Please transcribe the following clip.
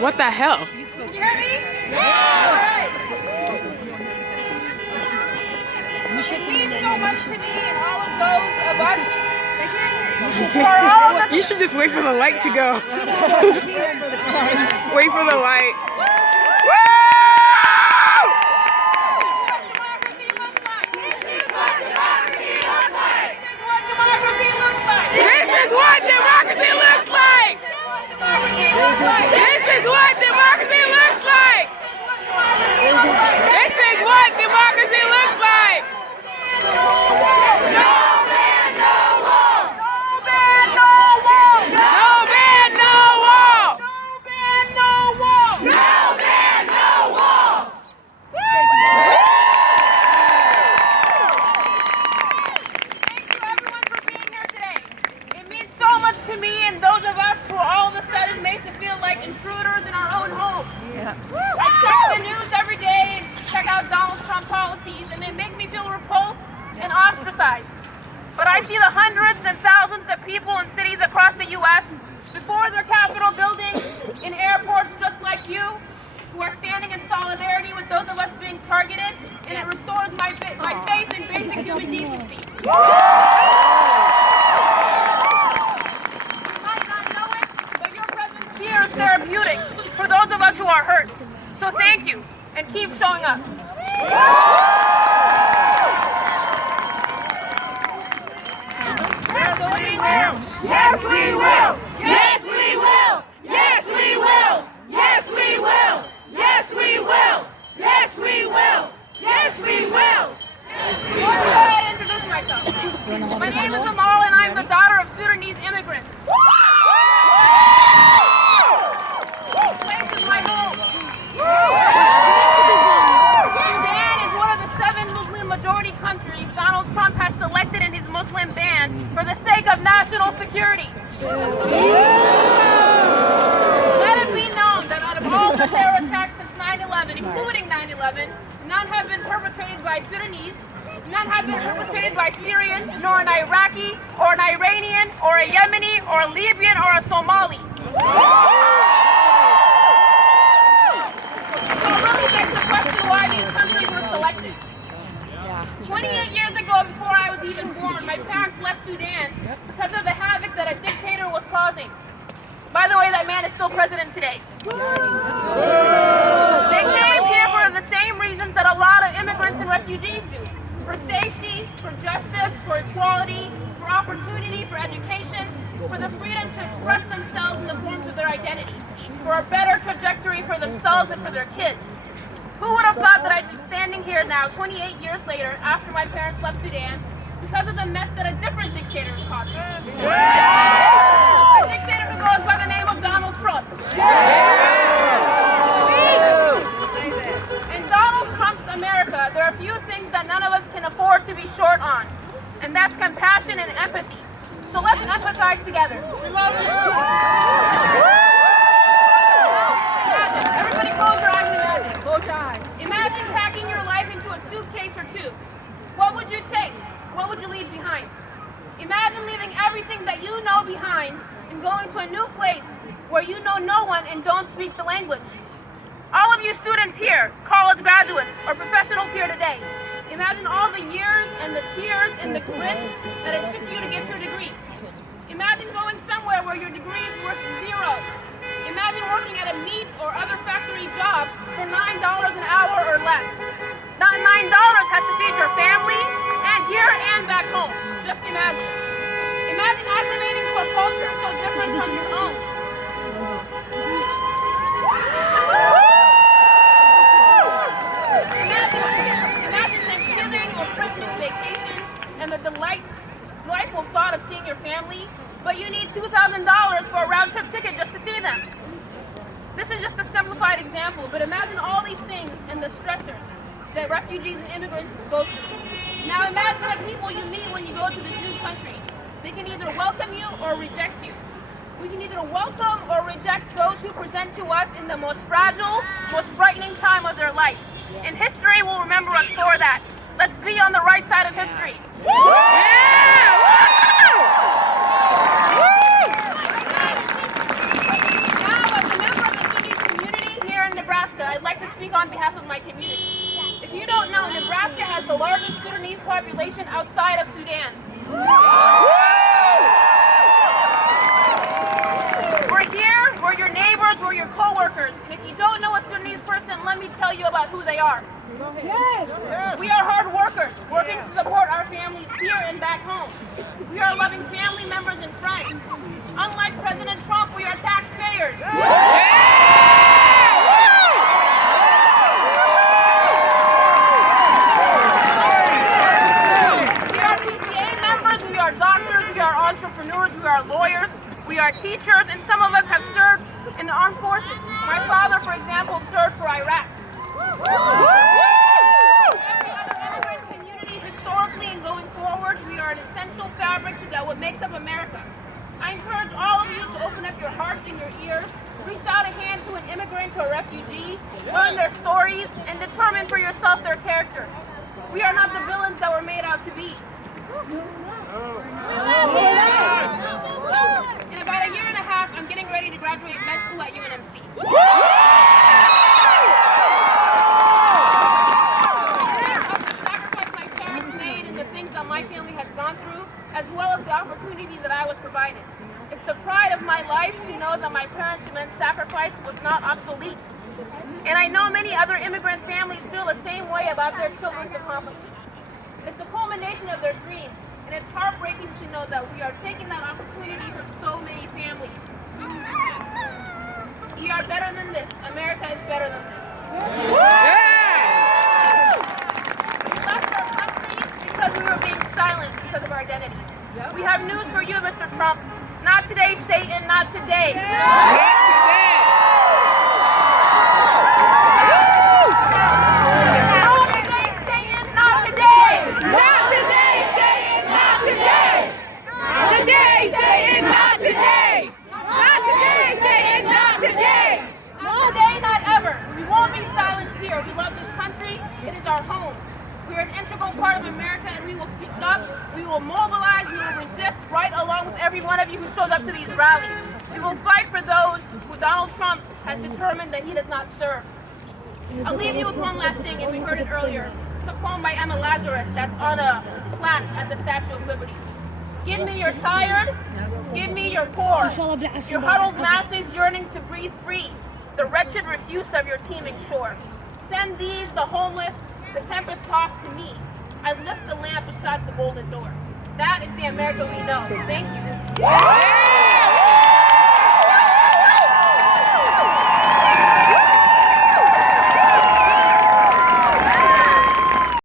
What the hell? Can you hear me? Yeah. All right. It means so much to me and all of those of us who are all the... You should just wait for the light to go. Wait for the light. This is what democracy looks like! This is what democracy looks like! This is what democracy looks like! No ban, no wall! No ban, no wall! No ban, no wall! No ban, no wall! No ban, no wall! Thank you everyone for being here today. It means so much to me and those of us who are all of a sudden made to feel like intruders in our own home. I check the news every day and check out Donald Trump policies, and they make me feel repulsed and ostracized. But I see the hundreds and thousands of people in cities across the U.S. before their Capitol buildings, in airports just like you, who are standing in solidarity with those of us being targeted, and it restores my faith in basic human decency. You might not know it, but your presence here is therapeutic for those of us who are hurt. So thank you, and keep showing up. Yes, we will! Yes, we will! Yes, we will! Yes, we will! Yes, we will! Yes, we will! Yes, we will! Go ahead and introduce myself. My name is Amal, and I'm the daughter of Sudanese immigrants. This place is my home. Sudan is one of the 7 Muslim majority countries Donald Trump has selected in his Muslim ban for the sake of national security. Let it be known that out of all the terror attacks since 9/11, including 9/11, none have been perpetrated by Sudanese, none have been perpetrated by Syrian, nor an Iraqi, or an Iranian, or a Yemeni, or a Libyan, or a Somali. So it really begs the question why these countries were selected. 28 years ago, before I was even born, my parents left Sudan because of the havoc that a dictator was causing. By the way, that man is still president today. They came here for the same reasons that a lot of immigrants and refugees do. For safety, for justice, for equality, for opportunity, for education, for the freedom to express themselves in the forms of their identity, for a better trajectory for themselves and for their kids. Who would have thought that I'd be standing here now, 28 years later, after my parents left Sudan, because of the mess that a different dictator is causing? A dictator who goes by the name of Donald Trump. In Donald Trump's America, there are a few things that none of us can afford to be short on, and that's compassion and empathy. So let's empathize together. Imagine, everybody close your eyes and imagine. Close your eyes. Imagine packing your life into a suitcase or two. What would you take? What would you leave behind? Imagine leaving everything that you know behind and going to a new place where you know no one and don't speak the language. All of you students here, college graduates or professionals here today, imagine all the years and the tears and the grit that it took you to get your degree. Imagine going somewhere where your degree is worth zero. Imagine working at a meat or other factory job for $9 an hour or less. That $9 has to feed your family and here and back home. Just imagine. Imagine acclimating to a culture so different from your own. Imagine Thanksgiving or Christmas vacation and the delightful thought of seeing your family, but you need $2,000 for a round-trip ticket just to see them. This is just a simplified example, but imagine all these things and the stressors that refugees and immigrants go through. Now imagine the people you meet when you go to this new country. They can either welcome you or reject you. We can either welcome or reject those who present to us in the most fragile, most frightening time of their life. And history will remember us for that. Let's be on the right side of history. Now, as a member of the Sudanese community, on behalf of my community. If you don't know, Nebraska has the largest Sudanese population outside of Sudan. We're here, we're your neighbors, we're your co-workers. And if you don't know a Sudanese person, let me tell you about who they are. We are hard workers, working to support our families here and back home. We are loving family members and friends. Unlike President Trump, we are taxpayers. We are PTA members, we are doctors, we are entrepreneurs, we are lawyers, we are teachers, and some of us have served in the armed forces. My father, for example, served for Iraq. Every other immigrant community, historically and going forward, we are an essential fabric to that what makes up America. I encourage all of you to open up your hearts and your ears, reach out a hand to an immigrant or a refugee, learn their stories, and determine for yourself their character. We are not the villains that we're made out to be. In about a year and a half, I'm getting ready to graduate med school at UNMC. My family has gone through, as well as the opportunity that I was provided. It's the pride of my life to know that my parents' immense sacrifice was not obsolete. And I know many other immigrant families feel the same way about their children's accomplishments. It's the culmination of their dreams, and it's heartbreaking to know that we are taking that opportunity from so many families. We are better than this. America is better than this. Because we were being silenced because of our identities. We have news for you, Mr. Trump. Not today, Satan, not today. Not today. Not today, Satan, not today. Not today, Satan, not today. Today, Satan, not today. Not today, Satan, not today. Not today, not ever. We won't be silenced here. We love this country. It is our home. We are an integral part of America, and we will speak up, we will mobilize, we will resist right along with every one of you who shows up to these rallies. We will fight for those who Donald Trump has determined that he does not serve. I'll leave you with one last thing, and we heard it earlier. It's a poem by Emma Lazarus that's on a plaque at the Statue of Liberty. Give me your tired, give me your poor, your huddled masses yearning to breathe free, the wretched refuse of your teeming shore. Send these, the homeless, the tempest tossed to me. I lift the lamp beside the golden door. That is the America we know. Thank you.